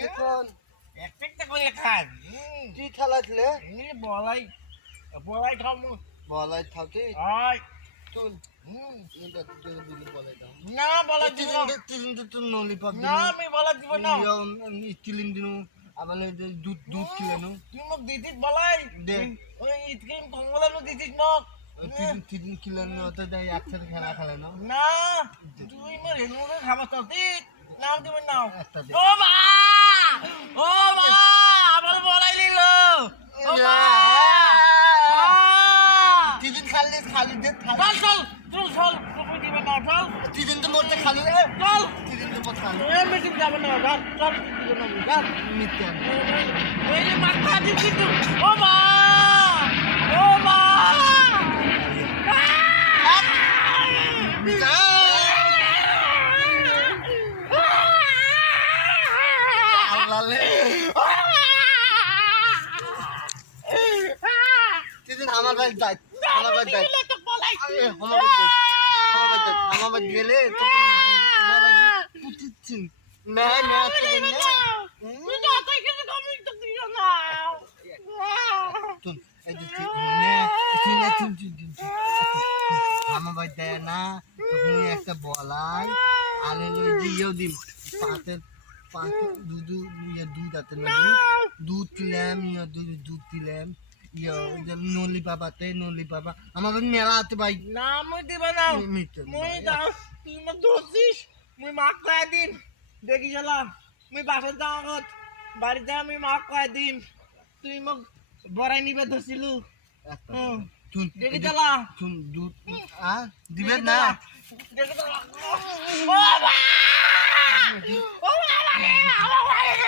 এখন একটা করে খান কি থালাতলে বলাই বলাই খাবো বলাই থাকি আয় তুই এটা তুই দিবি বলাই দাও না বলাই দিব না তিন তুই ললিপপ না আমি বলাই দিব না স্টিলিং দিনু আবার দুধ দুধ কিলানো তুই মোক দিদিস বলাই দে ওই ইতকিম কমলানো দিদিস মোক তিন কিলানো তো দেয় একসাথে খেলা খেলে না না তুই মোর হেলুকে খাবার চাচ্ছি নাম দিবেন নাও একটা দে ও মা আমার বলাই দিল ও মা তিন খালি খালি দে চল চল চল চল তুই দিবেন না চল তিন তো মরতে খালি চল তিন তো মত খালি এ মিটিং যাবেন না চল চল চল মিথ্যা এই যে মাথা দিচ্ছি তুই ও মা ও মা আমার ভাই যাই আমার ভাই যাই আমার ভাই গেলে না না আমার ভাই দেয় না তুমি একটা বলাই আলে দিয়েও দিন পাতে পাতে দুধ আছে না দুধ দিলাম দুধ দিলাম নলি পাবাতে নলি পাবা আমার মেলা আছে ভাই না মুই দিবা না মুই দাও তুই মোক দোষিস মুই মাক কয়ে দিন দেখি চলা মুই বাসার যাও আগত বাড়িতে আমি মাক কয়ে দিন তুই মোক বড়াই নিবে ধরছিলু দেখি চলা দুধ দিবে না দেখি চলা ও বাবা ও বাবা